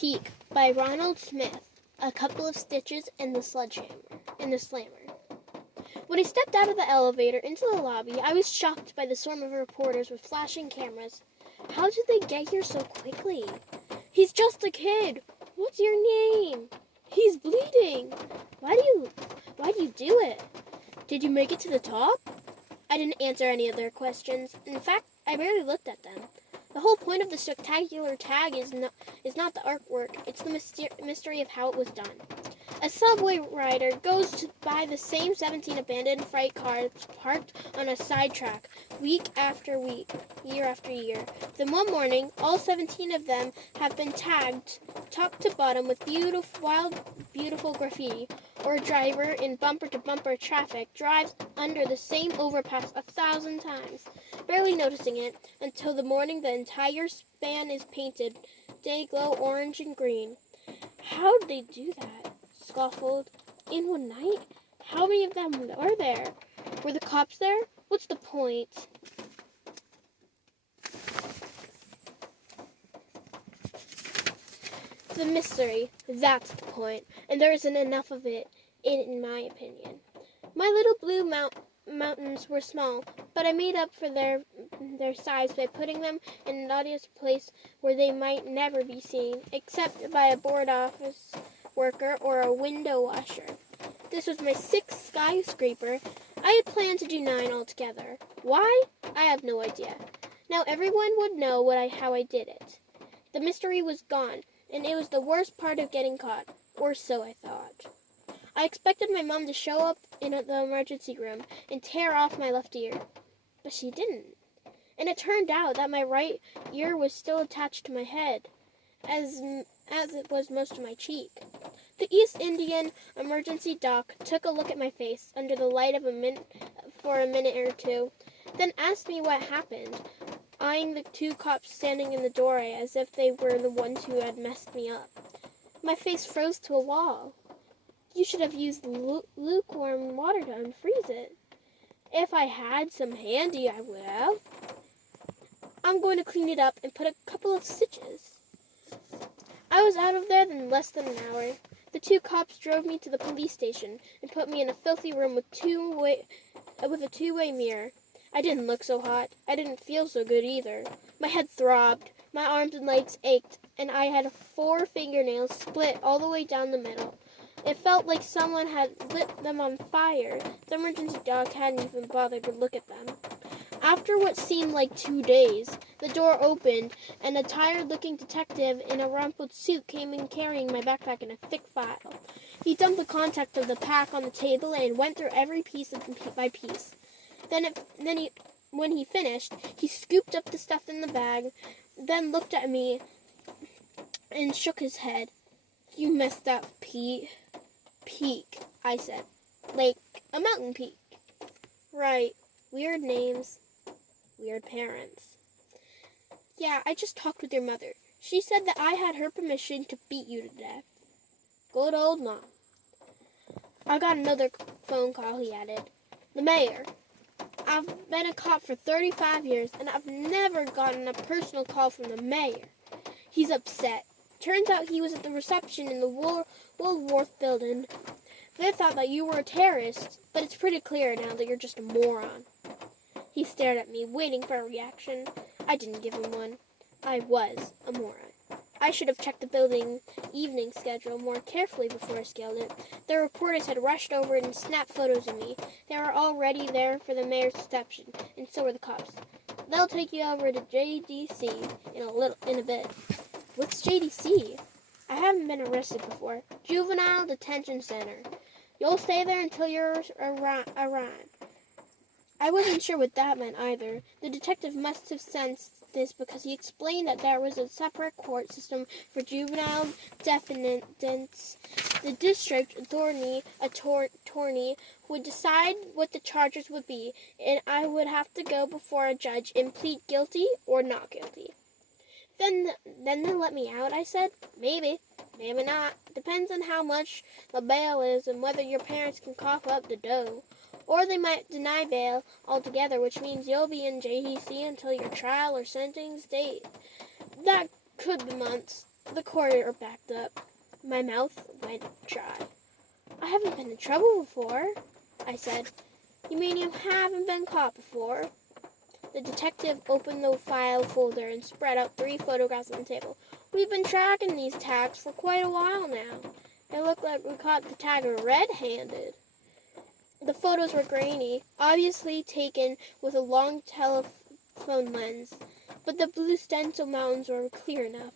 Peak by Ronald Smith. A couple of stitches and the slammer. When I stepped out of the elevator into the lobby, I was shocked by the swarm of reporters with flashing cameras. How did they get here so quickly? He's just a kid. What's your name? He's bleeding. Why do you do it? Did you make it to the top? I didn't answer any of their questions. In fact, I barely looked at them. The whole point of the spectacular tag is not the artwork, it's the mystery of how it was done. A subway rider goes to buy the same 17 abandoned freight cars parked on a sidetrack week after week, year after year. Then one morning, all 17 of them have been tagged top to bottom with beautiful graffiti, or a driver in bumper-to-bumper traffic drives under the same overpass 1,000 times, barely noticing it until the morning the entire span is painted day-glow orange and green. How did they do that? Scoffled. In one night? How many of them are there? Were the cops there? What's the point? The mystery, that's the point, and there isn't enough of it, in my opinion. My little blue mountains were small, but I made up for their size by putting them in an obvious place where they might never be seen, except by a board office worker or a window washer. This was my 6th skyscraper. I had planned to do 9 altogether. Why? I have no idea. Now everyone would know how I did it. The mystery was gone, and it was the worst part of getting caught, or so I thought. I expected my mom to show up in the emergency room and tear off my left ear, but she didn't. And it turned out that my right ear was still attached to my head, as it was most of my cheek. The East Indian emergency doc took a look at my face under the light for a minute or two, then asked me what happened, eyeing the 2 cops standing in the doorway as if they were the ones who had messed me up. My face froze to a wall. You should have used lukewarm water to unfreeze it. If I had some handy, I would have. I'm going to clean it up and put a couple of stitches. I was out of there in less than an hour. The 2 cops drove me to the police station and put me in a filthy room with a two-way mirror. I didn't look so hot. I didn't feel so good either. My head throbbed, my arms and legs ached, and I had 4 fingernails split all the way down the middle. It felt like someone had lit them on fire. The emergency doc hadn't even bothered to look at them. After what seemed like 2 days, the door opened, and a tired-looking detective in a rumpled suit came in carrying my backpack in a thick file. He dumped the contents of the pack on the table and went through every piece by piece. When he finished, he scooped up the stuff in the bag, then looked at me and shook his head. You messed up, Pete. Peak, I said. Like a mountain peak. Right. Weird names. Weird parents. Yeah, I just talked with your mother. She said that I had her permission to beat you to death. Good old Mom. I got another phone call, he added. The mayor. I've been a cop for 35 years, and I've never gotten a personal call from the mayor. He's upset. Turns out he was at the reception in the Woolworth building. They thought that you were a terrorist, but it's pretty clear now that you're just a moron. He stared at me, waiting for a reaction. I didn't give him one. I was a moron. I should have checked the building evening schedule more carefully before I scaled it. The reporters had rushed over and snapped photos of me. They were already there for the mayor's reception, and so were the cops. They'll take you over to JDC in a bit. What's JDC? I haven't been arrested before. Juvenile Detention Center. You'll stay there until you're around. I wasn't sure what that meant either. The detective must have sensed this because he explained that there was a separate court system for juvenile defendants. The district attorney would decide what the charges would be, and I would have to go before a judge and plead guilty or not guilty. Then they'll let me out, I said. Maybe. Maybe not. Depends on how much the bail is and whether your parents can cough up the dough. Or they might deny bail altogether, which means you'll be in JDC until your trial or sentencing date. That could be months. The corridor backed up. My mouth went dry. I haven't been in trouble before, I said. You mean you haven't been caught before? The detective opened the file folder and spread out 3 photographs on the table. We've been tracking these tags for quite a while now. It looked like we caught the tagger red-handed. The photos were grainy, obviously taken with a long telephone lens, but the blue stencil mountains were clear enough.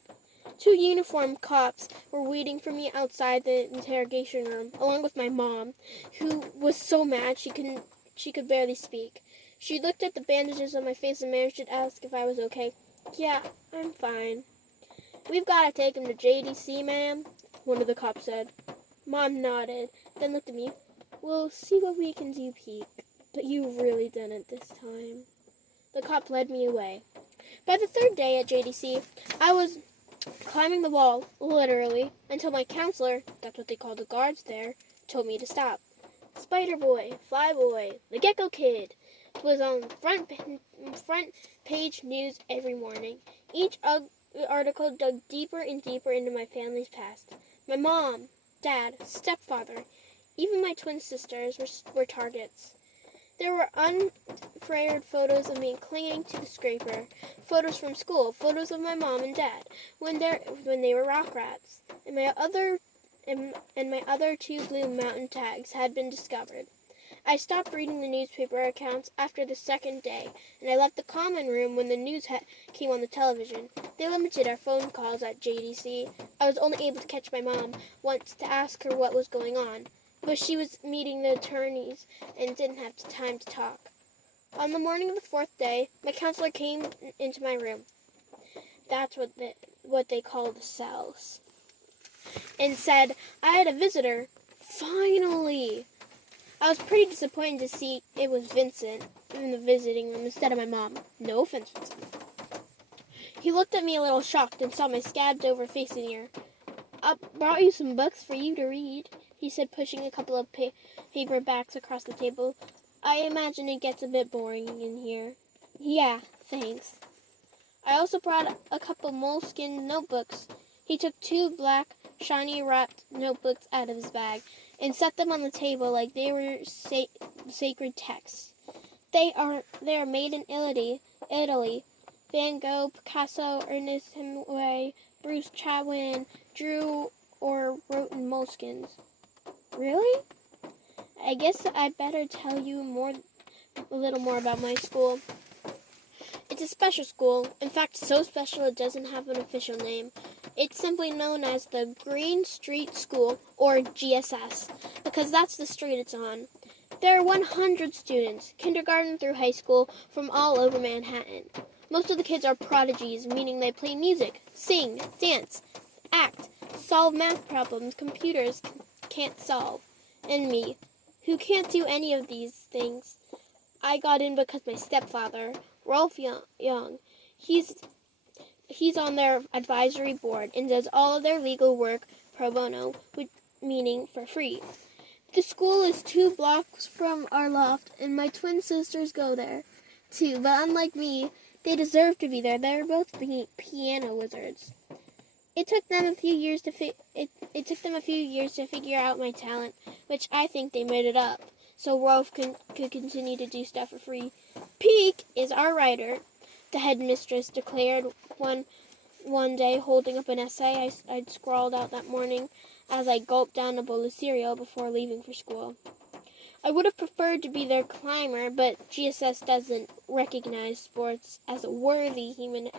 2 uniformed cops were waiting for me outside the interrogation room, along with my mom, who was so mad she could barely speak. She looked at the bandages on my face and managed to ask if I was okay. Yeah, I'm fine. We've got to take him to JDC, ma'am, one of the cops said. Mom nodded, then looked at me. We'll see what we can do, Pete, but you really done it this time. The cop led me away. By the 3rd day at JDC, I was climbing the wall, literally, until my counselor, that's what they call the guards there, told me to stop. Spider Boy, Fly Boy, the Gecko Kid was on front page news every morning. Each article dug deeper and deeper into my family's past. My mom, dad, stepfather, even my twin sisters were targets. There were unframed photos of me clinging to the scraper, photos from school, photos of my mom and dad when they were rock rats, and my other 2 blue mountain tags had been discovered. I stopped reading the newspaper accounts after the 2nd day, and I left the common room when the news came on the television. They limited our phone calls at JDC. I was only able to catch my mom once to ask her what was going on, but she was meeting the attorneys and didn't have time to talk. On the morning of the 4th day, my counselor came into my room. That's what they call the cells. And said, I had a visitor. Finally! I was pretty disappointed to see it was Vincent in the visiting room instead of my mom. No offense, Vincent. He looked at me a little shocked and saw my scabbed over face and ear. I brought you some books for you to read, he said, pushing a couple of paperbacks across the table. I imagine it gets a bit boring in here. Yeah, thanks. I also brought a couple moleskin notebooks. He took 2 black, shiny wrapped notebooks out of his bag and set them on the table like they were sacred texts. They are made in Italy. Van Gogh, Picasso, Ernest Hemingway, Bruce Chatwin drew or wrote in moleskins. Really? I guess I'd better tell you a little more about my school. It's a special school. In fact, so special it doesn't have an official name. It's simply known as the Green Street School, or GSS, because that's the street it's on. There are 100 students, kindergarten through high school, from all over Manhattan. Most of the kids are prodigies, meaning they play music, sing, dance, act, solve math problems computers can't solve. And me, who can't do any of these things. I got in because my stepfather, Rolf Young, he's on their advisory board and does all of their legal work pro bono, meaning for free. The school is 2 blocks from our loft, and my twin sisters go there, too. But unlike me, they deserve to be there. They're both piano wizards. It took them a few years to figure out my talent, which I think they made it up, so Rolf could continue to do stuff for free. Peek is our writer, the headmistress declared one day, holding up an essay I'd scrawled out that morning as I gulped down a bowl of cereal before leaving for school. I would have preferred to be their climber, but GSS doesn't recognize sports as a worthy human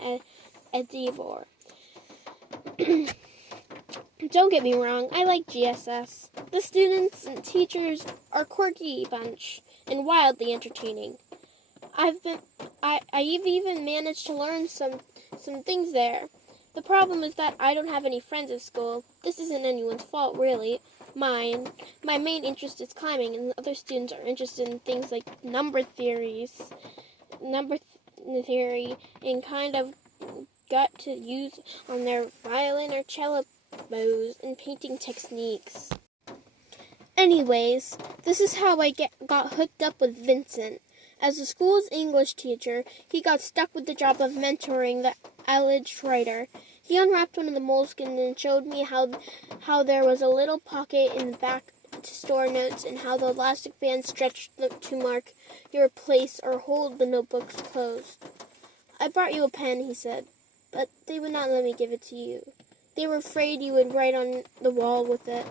endeavor. Don't get me wrong, I like GSS. The students and teachers are a quirky bunch and wildly entertaining. I've even managed to learn some things there. The problem is that I don't have any friends at school. This isn't anyone's fault, really. Mine. My main interest is climbing, and the other students are interested in things like number theory, and kind of got to use on their violin or cello bows and painting techniques. Anyways, this is how I got hooked up with Vincent. As the school's English teacher, he got stuck with the job of mentoring the alleged writer. He unwrapped one of the moleskins and showed me how there was a little pocket in the back to store notes and how the elastic band stretched to mark your place or hold the notebooks closed. I brought you a pen, he said, but they would not let me give it to you. They were afraid you would write on the wall with it.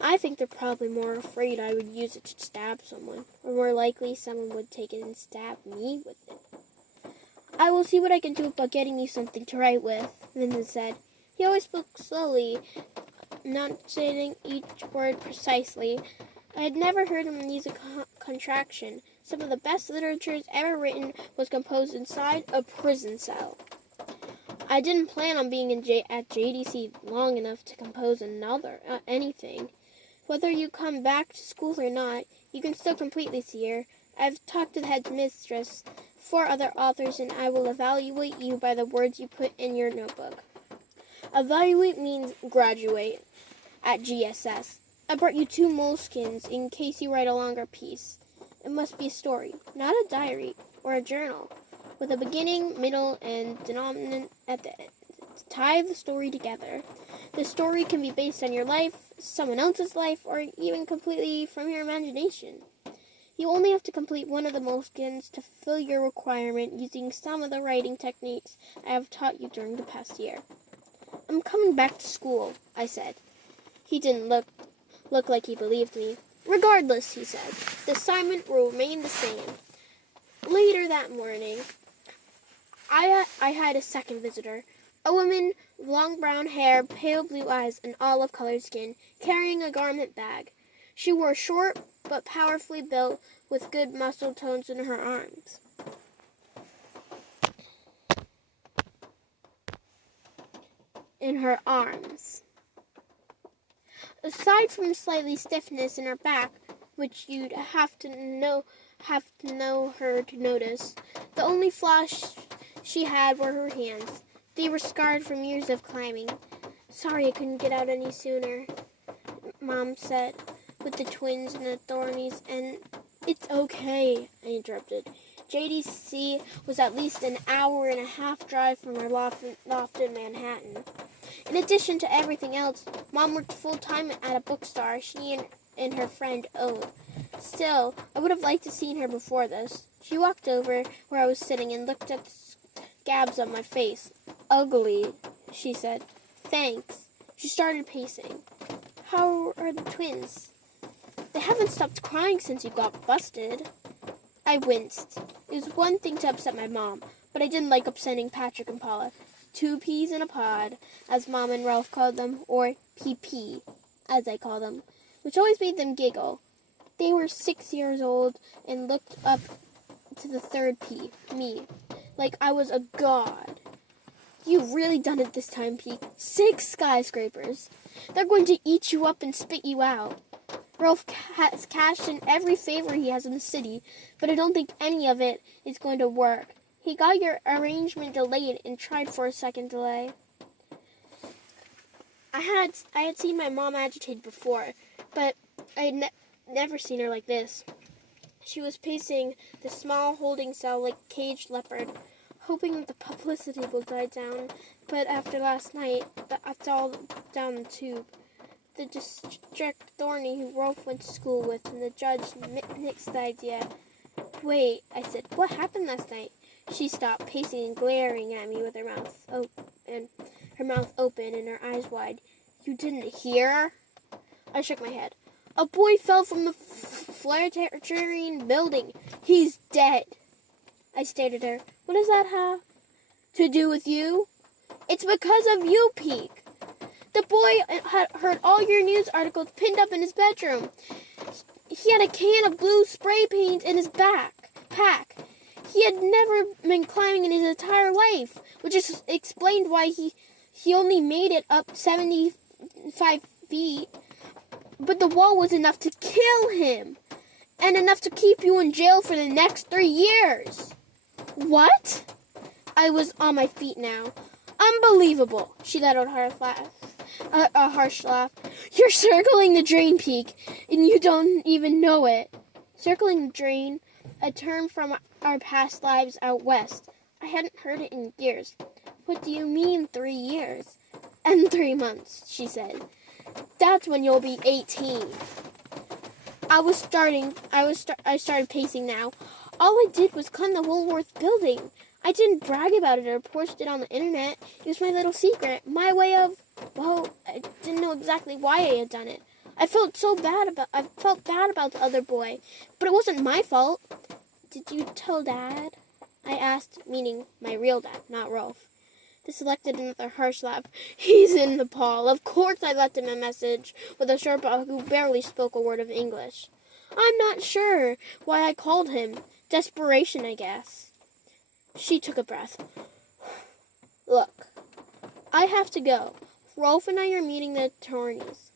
I think they're probably more afraid I would use it to stab someone, or more likely someone would take it and stab me with it. I will see what I can do about getting you something to write with, Vincent said. He always spoke slowly, not saying each word precisely. I had never heard him use a contraction. Some of the best literature ever written was composed inside a prison cell. I didn't plan on being at JDC long enough to compose anything. Whether you come back to school or not, you can still complete this year. I've talked to the headmistress, 4 other authors, and I will evaluate you by the words you put in your notebook. Evaluate means graduate at GSS. I brought you 2 moleskins in case you write a longer piece. It must be a story, not a diary or a journal, with a beginning, middle, and denominator at the end. Tie the story together. The story can be based on your life, someone else's life, or even completely from your imagination. You only have to complete one of the moleskins to fulfill your requirement using some of the writing techniques I have taught you during the past year. I'm coming back to school, I said. He didn't look like he believed me. Regardless, he said, the assignment will remain the same. Later that morning, I had a second visitor, a woman with long brown hair, pale blue eyes, and olive-colored skin, carrying a garment bag. She wore short but powerfully built with good muscle tones in her arms. Aside from slightly stiffness in her back, which you'd have to know her to notice, the only flaws she had were her hands. They were scarred from years of climbing. Sorry I couldn't get out any sooner, Mom said, with the twins and the thornies, and it's okay, I interrupted. JDC was at least an hour and a half drive from our loft in Manhattan. In addition to everything else, Mom worked full-time at a bookstore she and her friend owned. Still, I would have liked to seen her before this. She walked over where I was sitting and looked at the scabs on my face. Ugly, she said. Thanks. She started pacing. How are the twins? They haven't stopped crying since you got busted. I winced. It was one thing to upset my mom, but I didn't like upsetting Patrick and Paula. 2 peas in a pod, as Mom and Ralph called them, or PP, as I call them, which always made them giggle. They were 6 years old and looked up to the third P, me, like I was a god. You've really done it this time, Peak. 6 skyscrapers. They're going to eat you up and spit you out. Ralph has cashed in every favor he has in the city, but I don't think any of it is going to work. He got your arrangement delayed and tried for a second delay. I had seen my mom agitated before, but I had never seen her like this. She was pacing the small holding cell like a caged leopard, hoping that the publicity will die down, but after last night, that's all down the tube. The district attorney who Rolf went to school with, and the judge nixed the idea. Wait, I said, what happened last night? She stopped pacing and glaring at me with her mouth open and her eyes wide. You didn't hear? I shook my head. A boy fell from the Flaretarian building. He's dead. I stared at her. What does that have to do with you? It's because of you, Peak. The boy had heard all your news articles pinned up in his bedroom. He had a can of blue spray paint in his backpack. He had never been climbing in his entire life, which is explained why he only made it up 75 feet. But the wall was enough to kill him, and enough to keep you in jail for the next 3 years. What? I was on my feet now. Unbelievable, she let out a harsh laugh. You're circling the drain, Peak, and you don't even know it. Circling the drain, a term from our past lives out west. I hadn't heard it in years. What do you mean 3 years? And 3 months, she said. That's when you'll be 18. I started pacing now. All I did was climb the Woolworth building. I didn't brag about it or post it on the internet. It was my little secret. My way of, well, I didn't know exactly why I had done it. I felt bad about the other boy, but it wasn't my fault. Did you tell Dad? I asked, meaning my real dad, not Rolf. This selected another harsh laugh. He's in Nepal. Of course I left him a message with a Sherpa who barely spoke a word of English. I'm not sure why I called him. Desperation, I guess. She took a breath. Look, I have to go. Rolf and I are meeting the attorneys.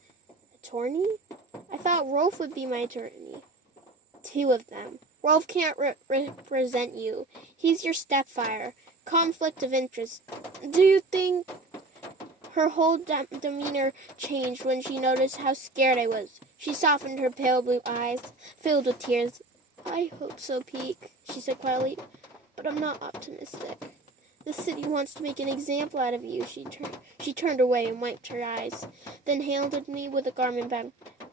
Attorney? I thought Rolf would be my attorney. 2 of them. Rolf can't represent you. He's your stepfather. Conflict of interest. Do you think... Her whole demeanor changed when she noticed how scared I was. She softened her pale blue eyes, filled with tears. I hope so, Peek, she said quietly, but I'm not optimistic. The city wants to make an example out of you. She turned away and wiped her eyes, then handed me with a garment bag.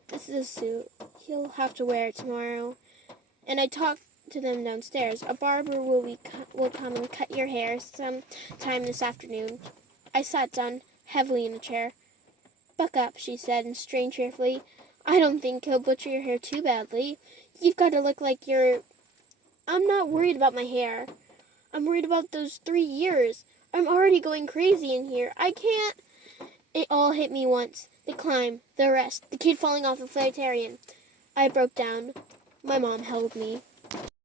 This is a suit. You'll have to wear it tomorrow. And I talked to them downstairs. A barber will come and cut your hair sometime this afternoon. I sat down heavily in a chair. Buck up, she said, and strained cheerfully. I don't think he'll butcher your hair too badly. You've got to look like you're... I'm not worried about my hair. I'm worried about those 3 years. I'm already going crazy in here. I can't... It all hit me once. The climb, the rest, the kid falling off the flagitarian. I broke down. My mom held me.